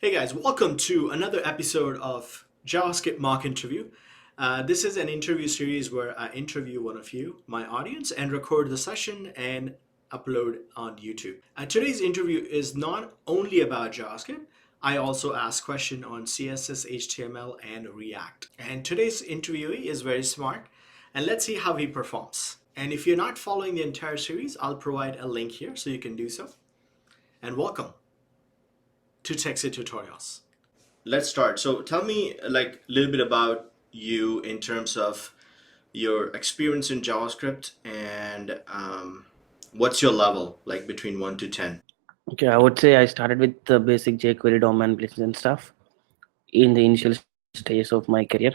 Hey guys, welcome to another episode of JavaScript Mock Interview. This is an interview series where I interview one of you, my audience, and record the session and upload on YouTube. Today's interview is not only about JavaScript, I also ask questions on CSS, HTML, and React. And today's interviewee is very smart, and let's see how he performs. And if you're not following the entire series, I'll provide a link here so you can do so. And welcome to Texit Tutorials. Let's start. So tell me like a little bit about you in terms of your experience in JavaScript and what's your level like between 1 to 10? Okay, I would say I started with the basic jQuery domain business and stuff in the initial stage of my career.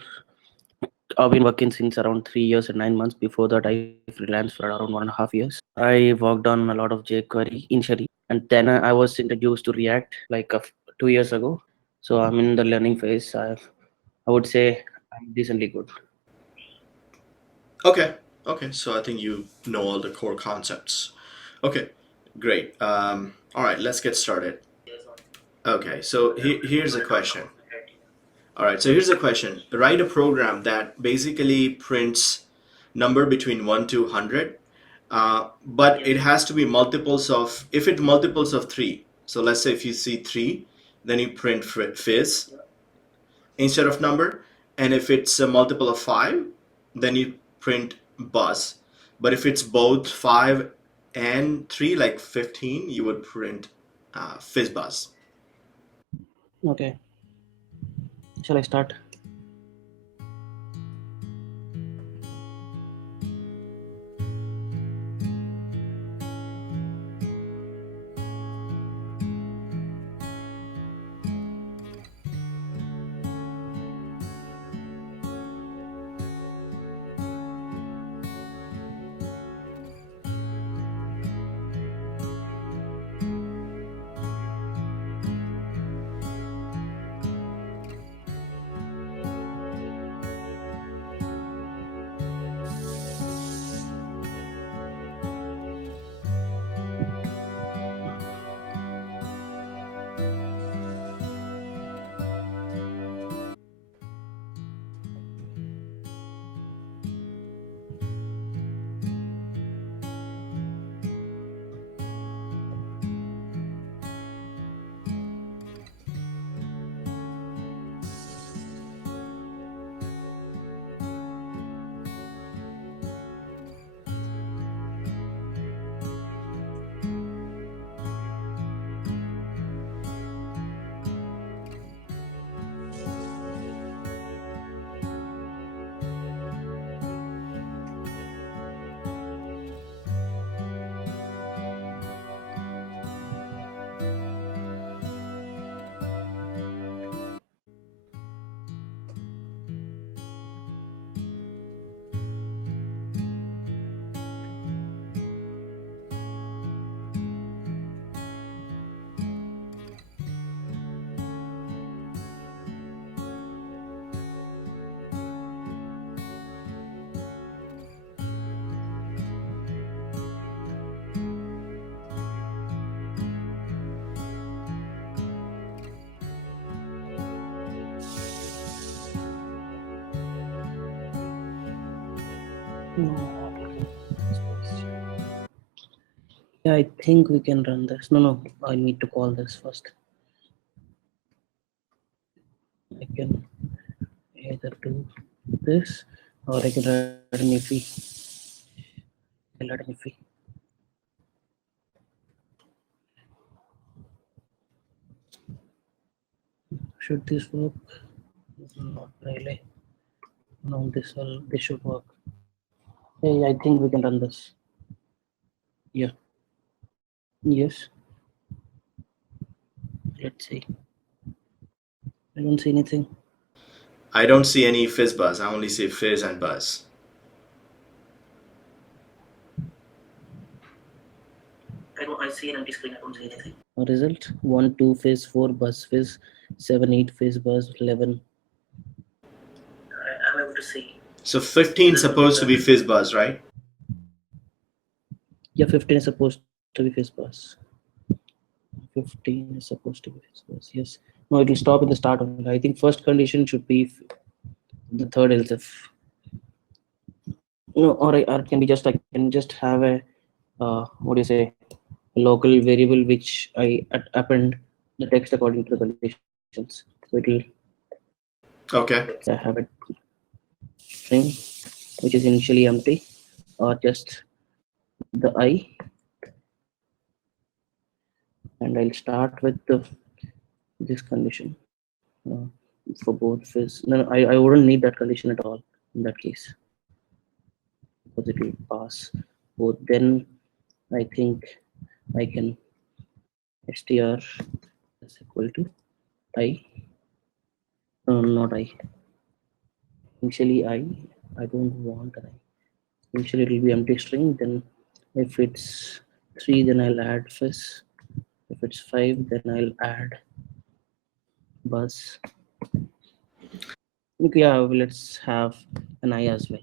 I've been working since around 3 years and 9 months. Before that, I freelanced for around 1.5 years. I worked on a lot of jQuery initially, and then I was introduced to React like 2 years ago. So I'm in the learning phase. I would say I'm decently good. Okay. Okay. So I think you know all the core concepts. Okay. Great. All right. Let's get started. Okay. So here's a question. All right. So here's a question. Write a program that basically prints number between 1 to 100, but it has to be multiples of, if it multiples of 3. So let's say if you see 3, then you print fizz instead of number. And if it's a multiple of 5, then you print buzz. But if it's both 5 and 3, like 15, you would print fizz buzz. Okay, shall I start? No. Yeah, I think we can run this. No, I need to call this first. I can either do this or I can run an ify. I'll add an ify. Should this work? Not really. No, this should work. Hey, I think we can run this. Yeah. Yes. Let's see. I don't see anything. I don't see any fizz buzz. I only see fizz and buzz. I see an empty screen. I don't see anything. Result 1, 2 fizz, 4 buzz fizz, 7, 8 fizz buzz, 11. I'm able to see. So 15 is supposed to be fizz buzz, right? Yeah, 15 is supposed to be fizz buzz. 15 is supposed to be fizz buzz. Yes. No, it will stop in the start only. I think first condition should be the third else if no, or it can be just I can just have a what do you say, a local variable which I append the text according to the conditions. So it'll Okay. say I have a string which is initially empty or just the I, and I'll start with this condition for both phase. No, I wouldn't need that condition at all in that case because it will pass both. Then I think I can str is equal to I, not I. Initially I don't want an I. Initially it will be empty string. Then if it's 3, then I'll add fizz. If it's 5, then I'll add buzz. Okay, yeah, well, let's have an I as well.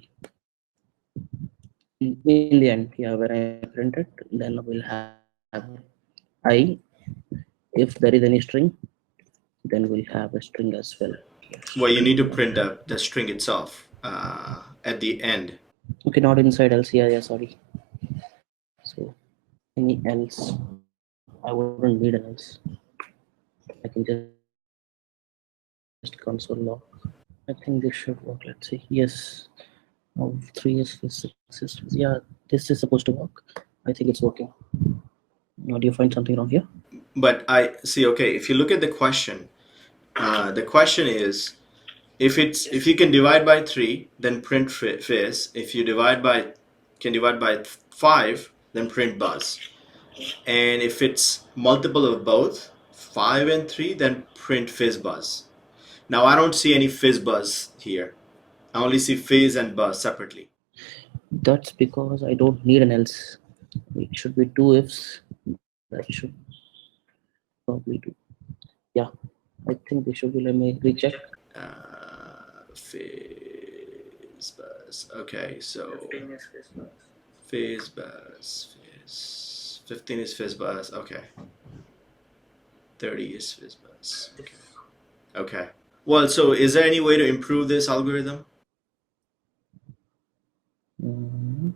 In the end, yeah, when I print it, then we'll have I. If there is any string, then we'll have a string as well. Well, you String. need to print the string itself at the end. Okay, not inside else. Yeah, yeah, sorry. So any else, I wouldn't need an else. I can just console log. I think this should work. Let's see. Yes. Of 3 is for 6 is, yeah, this is supposed to work. I think it's working. Now, do you find something wrong here? But I see. Okay, if you look at the question is if you can divide by 3, then print fizz. If you can divide by 5, then print buzz. And if it's multiple of both, 5 and 3, then print fizz buzz. Now I don't see any fizz buzz here. I only see fizz and buzz separately. That's because I don't need an else. It should be 2 ifs. That should probably do. Yeah, I think they should be. Let me recheck. Fizz buzz. Okay, so fizz buzz. Fizz. 15 is fizz buzz. Okay. 30 is fizz buzz. Okay. Okay. Well, so is there any way to improve this algorithm? Mm,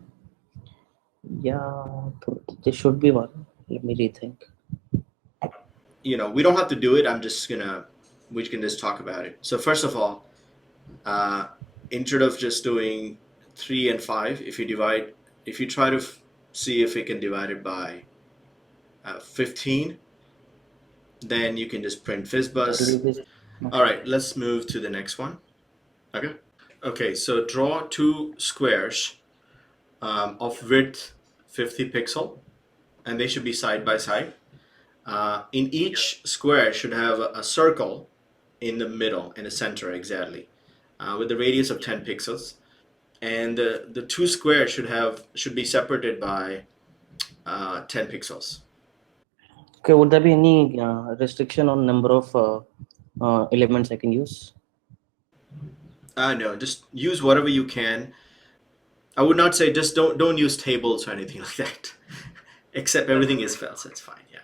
yeah, there should be one. Let me rethink. We don't have to do it. We can just talk about it. So first of all, uh, instead of just doing 3 and 5, if you try to see if we can divide it by 15, then you can just print That will fizzbuzz. be All right, let's move to the next one. Okay. Okay, so draw two squares of width 50 pixel, and they should be side by side. In each square should have a circle in the middle, in the center exactly, with the radius of 10 pixels. And the two squares should be separated by 10 pixels. okay. Would there be any restriction on number of elements I can use? No, just use whatever you can. I would not say just don't use tables or anything like that. Except everything is felt, so it's fine. Yeah.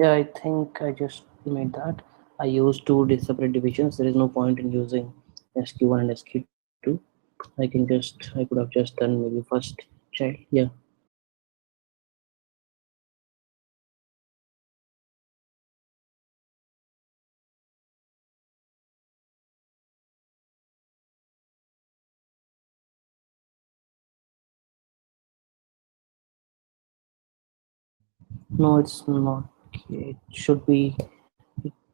Yeah, I think I just made that. I used two separate divisions. There is no point in using SQ1 and SQ2. I could have just done maybe first child. Yeah. No, it's not. Okay, it should be.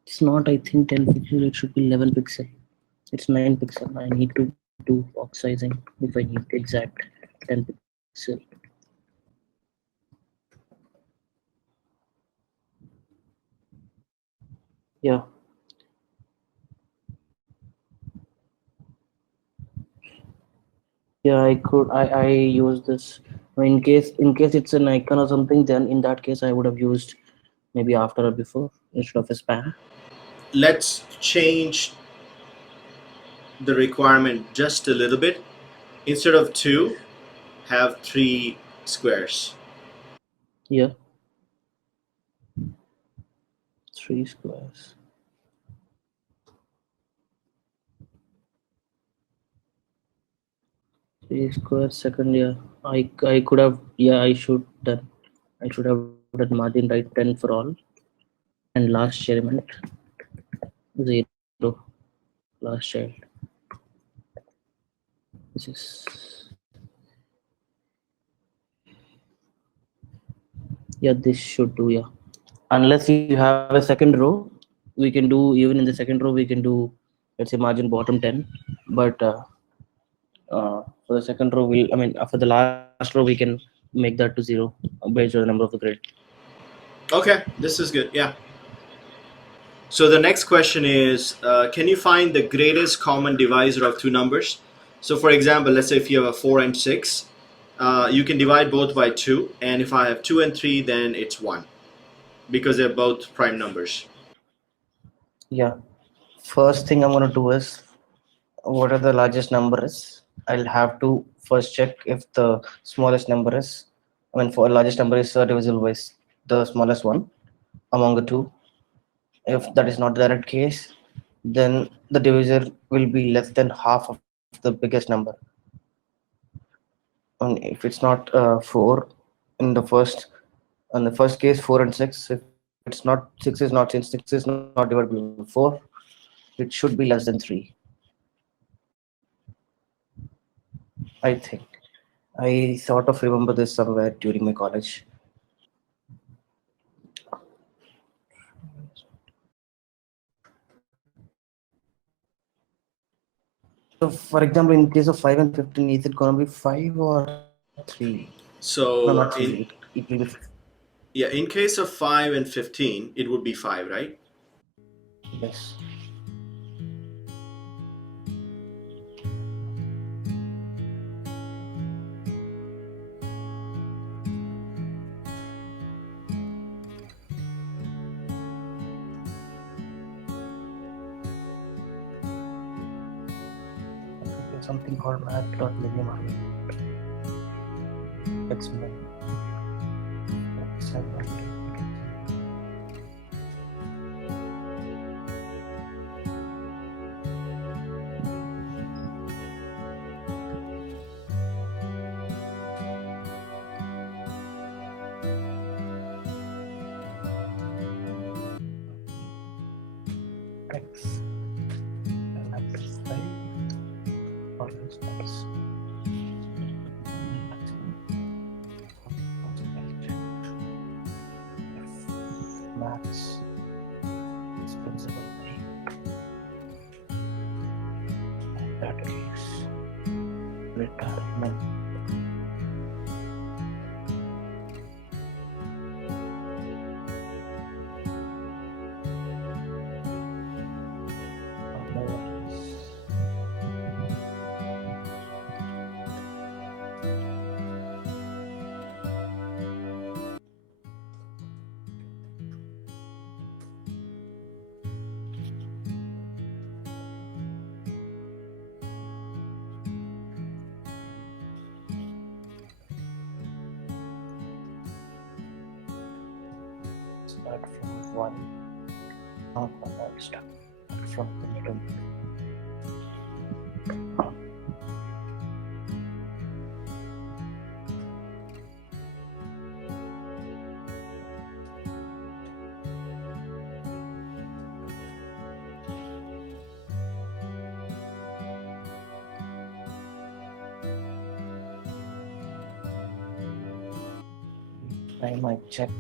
It's not. I think 10 pixel. It should be 11 pixel. It's 9 pixel. I need to do box sizing if I need exact 10 pixel. Yeah. Yeah, I could. I use this. In case it's an icon or something, then in that case I would have used maybe after or before instead of a span. Let's change the requirement just a little bit. Instead of two, have three squares. Yeah, three squares. Three squares. Second, yeah. I could have. Yeah, I should done. I should have done margin right 10 for all, and last element 0. Last child. This is, yeah. This should do, yeah. Unless you have a second row, we can do, even in the second row we can do, let's say margin bottom 10, but for the second row we'll, I mean, for the last row we can make that to 0 based on the number of the grid. Okay, this is good. Yeah. So the next question is, can you find the greatest common divisor of two numbers? So for example, let's say if you have a 4 and 6, you can divide both by 2. And if I have 2 and 3, then it's 1 because they're both prime numbers. Yeah, first thing I'm going to do is, what are the largest number is, I'll have to first check if the smallest number is, I mean, for largest number is divisible by the smallest one among the two. If that is not the right case, then the divisor will be less than half of the biggest number. And if it's not 4 in the first, in the first case 4 and 6, if it's not 6 is not, since 6 is not divided by 4, it should be less than 3. I think I sort of remember this somewhere during my college. So for example, in case of 5 and 15, is it gonna be 5 or 3? No, not 3. So It will be yeah, in case of 5 and 15, it would be 5, right? yes. There's something called math.minimum. It's min. X and up to 5 or else X. Maths is principal by that case. Retirement. start from 1. Not 1, I'll start from the middle. I might check.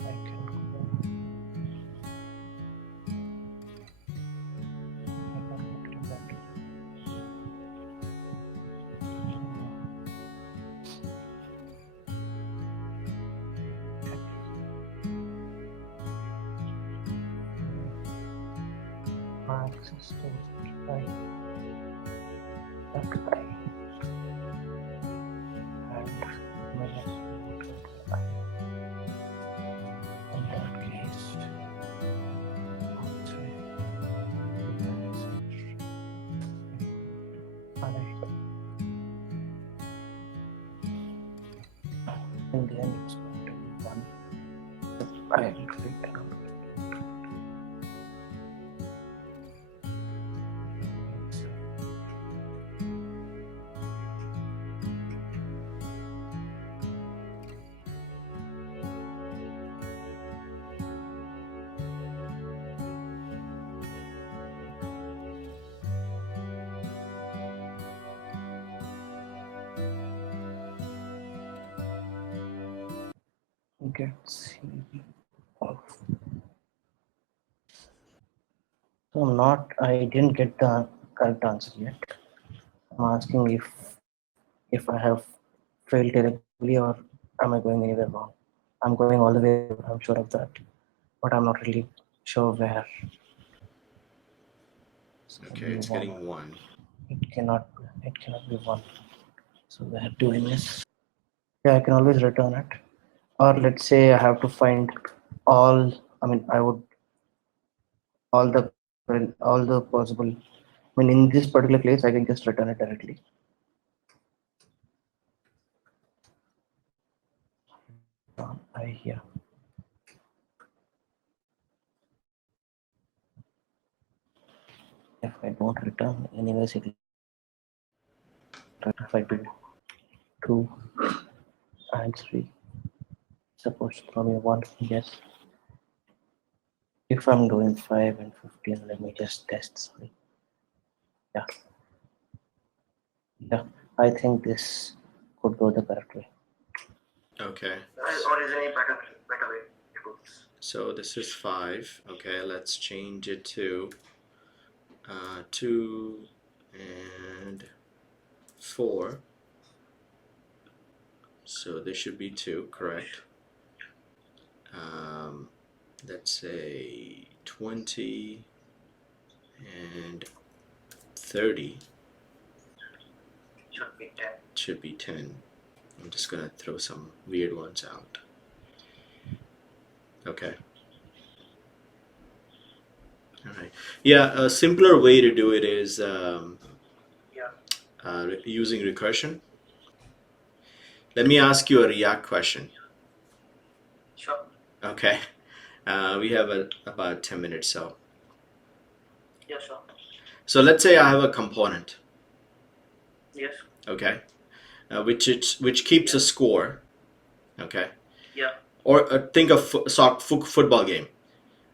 I can go. I can look at that. Access to by that guy and minus I. In that case, in the end it's going to be 1. I will click down. Get CV off. So I didn't get the correct answer yet. I'm asking if I have failed terribly or am I going anywhere wrong. I'm going all the way, I'm sure of that, but I'm not really sure where. Okay, it's getting 1. It cannot be 1. So where do I miss? Yeah, I can always return it. Or let's say I have to find all, I would all the possible, in this particular place, I can just return it directly. I here. If I don't return, anyways, it will if I do 2 and 3. Suppose from 1, yes. If I'm doing 5 and 15, let me just test. Sorry. Yeah, I think this could go the correct way. Okay. Or is there any better way to do this? So this is 5. Okay, let's change it to 2 and 4. So this should be 2, correct? Let's say 20 and 30 Should be 10. should be 10. I'm just gonna throw some weird ones out. Okay. All right. Yeah, a simpler way to do it is using recursion. Let me ask you a React question. Sure. Okay. We have about 10 minutes, so. Yeah, sure. So let's say I have a component. Yes. Okay. Which keeps a score. Okay. Yeah. Or think of football game.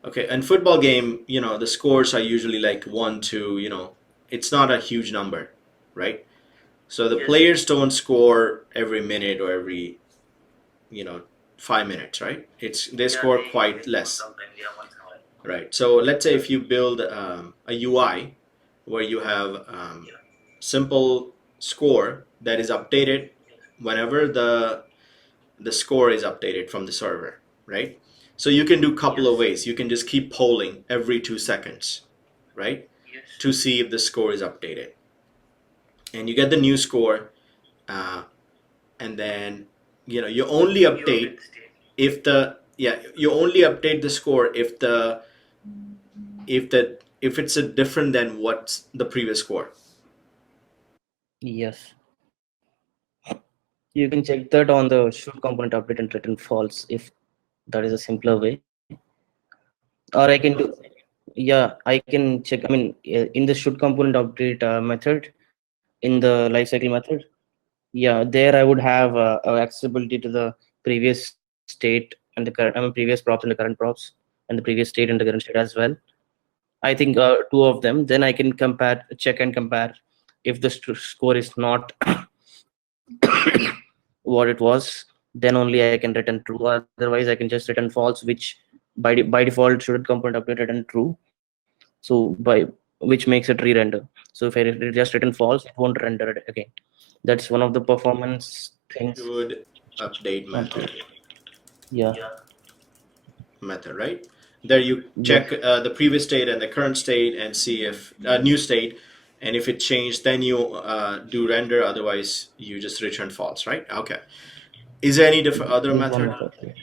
Okay, and football game, the scores are usually like 1, 2. It's not a huge number, right? So the Yes. players don't score every minute or every 5 minutes, right? They score quite less, right? So let's say if you build a UI where you have simple score that is updated whenever the score is updated from the server, right? So you can do a couple of ways. You can just keep polling every 2 seconds, right? To see if the score is updated. And you get the new score, uh, and then you only update if the yeah you only update the score if it's a different than what's the previous score. Yes. You can check that on the should component update and return false if that is a simpler way. Or I can do, yeah, I can check. I mean, in the should component update method, in the lifecycle method, yeah, there I would have accessibility to the previous state and the current, I mean, previous props and the current props, and the previous state and the current state as well. I think two of them. Then I can compare, check and compare if the score is not what it was. Then only I can return true. Otherwise, I can just return false, which by default should component update return true. So by which makes it re-render. So if I just return false, it won't render it again. That's one of the performance things. Should update Okay. method Yeah. right there you Yes. check the previous state and the current state and see if new state, and if it changed then you do render, otherwise you just return false, right? Okay. Is there any different other There's one method? method.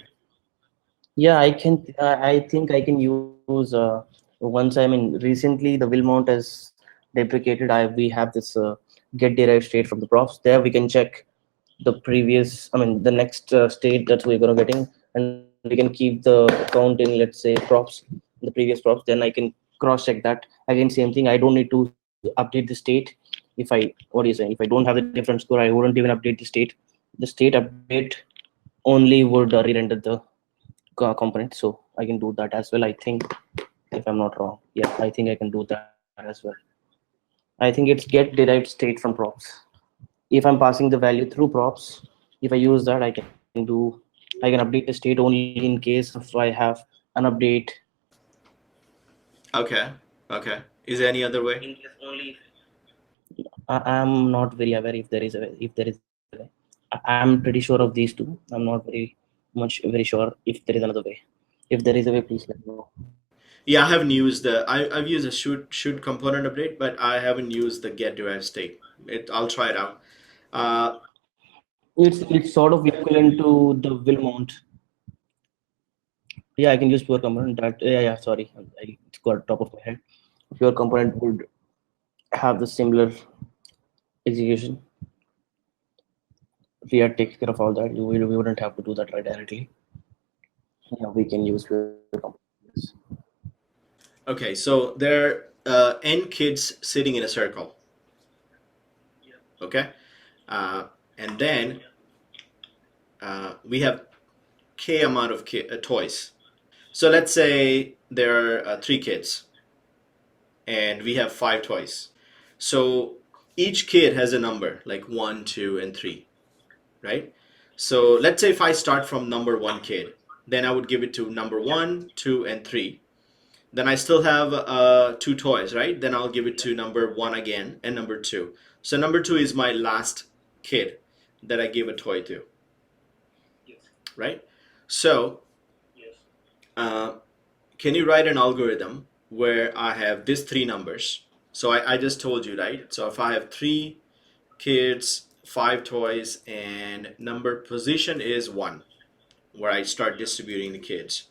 Yeah, I can. I think I can use. Once I mean, recently the will mount is deprecated. We have this get derived state from the props. There we can check the previous. I mean, the next state that we're gonna getting, and we can keep the counting. Let's say props, the previous props. Then I can cross check that again. Same thing. I don't need to update the state. If I, what do you say? If I don't have the different score, I wouldn't even update the state. The state update only would re-render the component, so I can do that as well, I think, if I'm not wrong. Yeah, I think I can do that as well. I think it's get derived state from props. If I'm passing the value through props, if I use that, I can update the state only in case if I have an update. Okay. Okay. Is there any other way? In case only I'm not very aware if there is a way, if there is a way. I'm pretty sure of these two. I'm not very sure if there is another way. If there is a way, please let me know. Yeah, I haven't used I've used a should component update, but I haven't used the get derived state. I'll try it out. uh, It's sort of equivalent to the will mount. Yeah, I can use pure component. That, yeah. Sorry, it's got top of my head. Pure component would have the similar execution. React takes care of all that. We wouldn't have to do that right directly. Yeah, we can use pure component. Yes. okay, so there are n kids sitting in a circle. Okay. uh, and then we have k amount of toys. So let's say there are 3 kids and we have 5 toys. So each kid has a number like 1, 2, and 3, right? So let's say if I start from number 1 kid, then I would give it to number 1, 2, and 3. Then I still have 2 toys, right? Then I'll give it to number 1 again and number 2. So number 2 is my last kid that I give a toy to, right? So uh, can you write an algorithm where I have these 3 numbers? So I just told you, right? So if I have 3 kids, 5 toys, and number position is 1, where I start distributing the kids,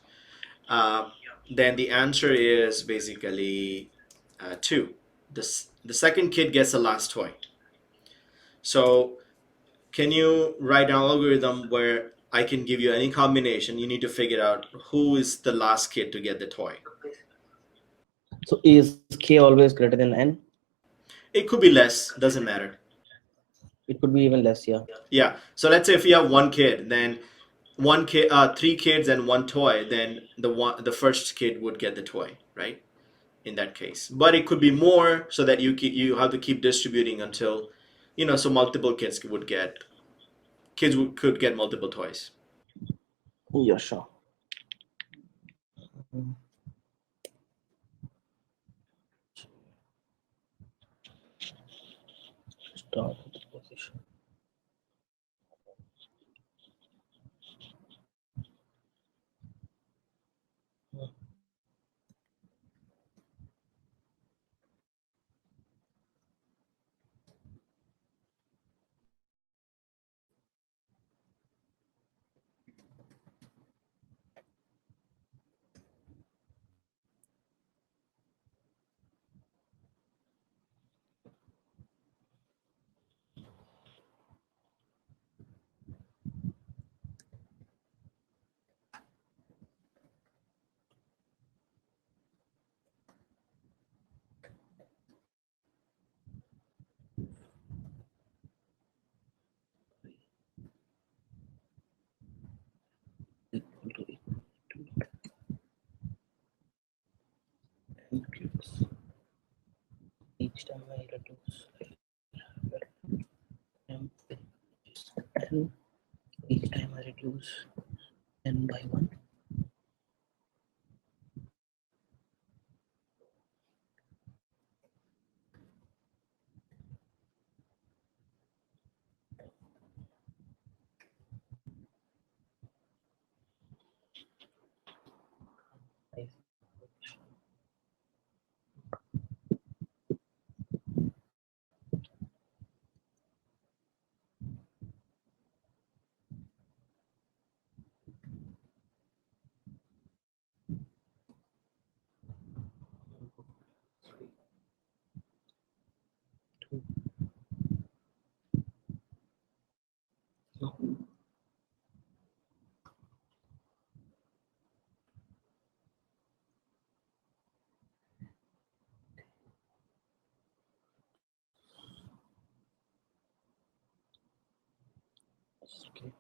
uh, then the answer is basically 2. The second kid gets the last toy. So can you write an algorithm where I can give you any combination? You need to figure out who is the last kid to get the toy. So is k always greater than n? It could be less, doesn't matter. It could be even less. Yeah. Yeah. So let's say if you have 1 kid, then 1 kid, 3 kids and 1 toy, then the first kid would get the toy, right? In that case, but it could be more, so that you have to keep distributing until, so multiple kids could get multiple toys. Yeah, sure. Mm, Start with the position. Equal to increase. Each time I reduce m is n. Each time I reduce n by 1. Okay.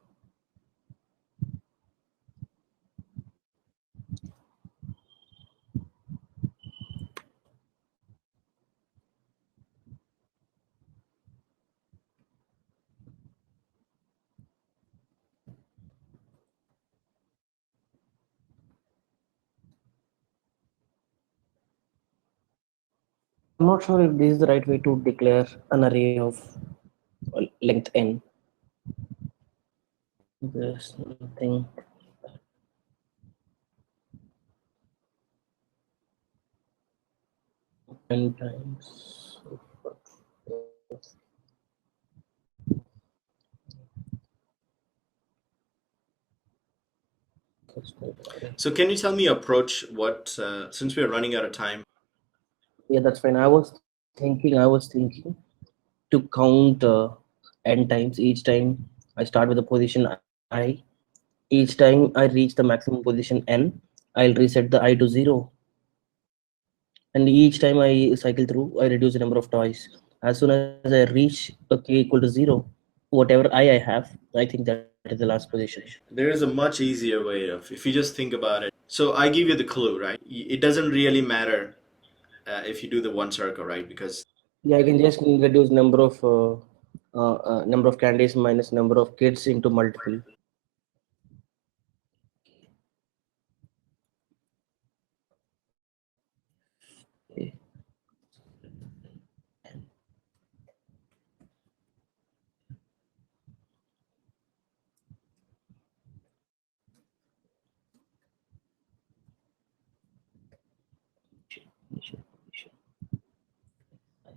I'm not sure if this is the right way to declare an array of length n. There's nothing n times. So can you tell me approach what since we are running out of time? Yeah, that's fine. I was thinking to count n times. Each time I start with the position I. Each time I reach the maximum position n, I'll reset the I to 0. And each time I cycle through, I reduce the number of toys. As soon as I reach a k equal to 0, whatever I have, I think that is the last position. There is a much easier way of if you just think about it. So I give you the clue, right? It doesn't really matter if you do the one circle, right? Because Yeah, I can just reduce number of candies minus number of kids into multiple. Okay. Initial position, I,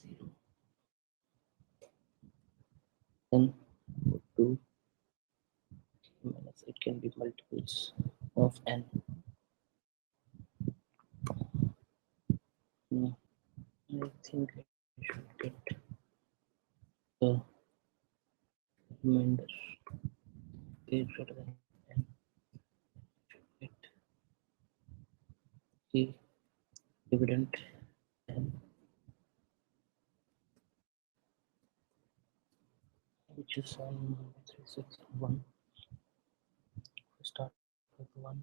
0. Then go to minus it can be multiples of n. Hmm, I think I should get the remainder is greater than n. Get the dividend n, which is 361. Start with 1.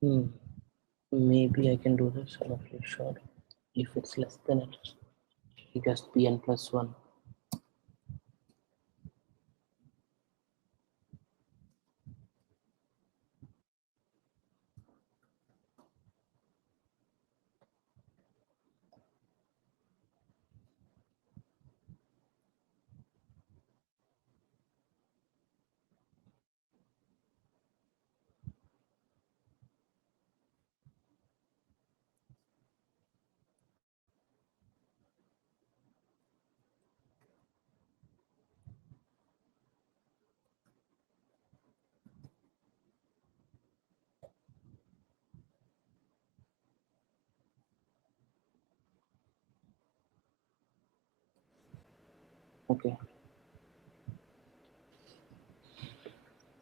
Hmm. Maybe I can do this. I'm not really sure. If it's less than it, it has to be n plus 1. Okay.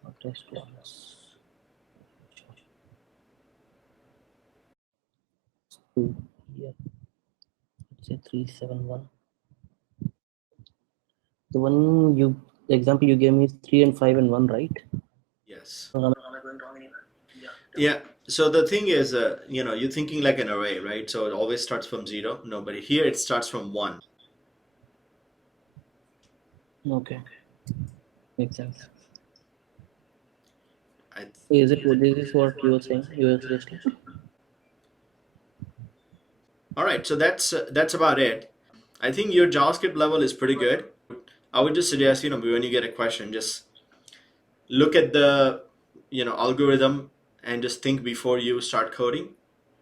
What is plus 2 here? Let's say 371. The example you gave me is 3 and 5 and 1, right? Yes. Am I going wrong here? Yeah. So the thing is, you're thinking like an array, right? So it always starts from zero. No, but here it starts from one. Okay, makes sense. I, Is it what this is what you were saying? You were suggesting? all right. So that's about it. I think your JavaScript level is pretty good. I would just suggest, when you get a question, just look at the, algorithm and just think before you start coding.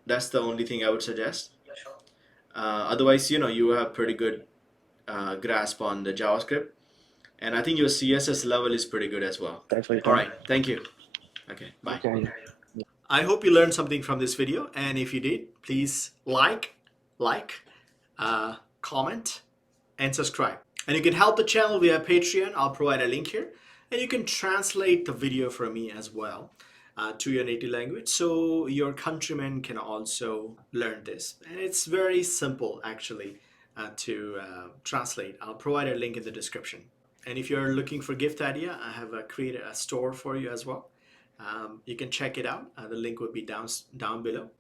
That's the only thing I would suggest. Otherwise, you have pretty good grasp on the JavaScript. And I think your CSS level is pretty good as well. Thanks for your All time. right. Thank you. Okay. Bye. Okay. I hope you learned something from this video. And if you did, please comment, and subscribe. And you can help the channel via Patreon. I'll provide a link here. And you can translate the video for me as well to your native language so your countrymen can also learn this. And it's very simple actually to translate. I'll provide a link in the description. And if you're looking for gift idea, I have created a store for you as well. You can check it out. The link will be down below.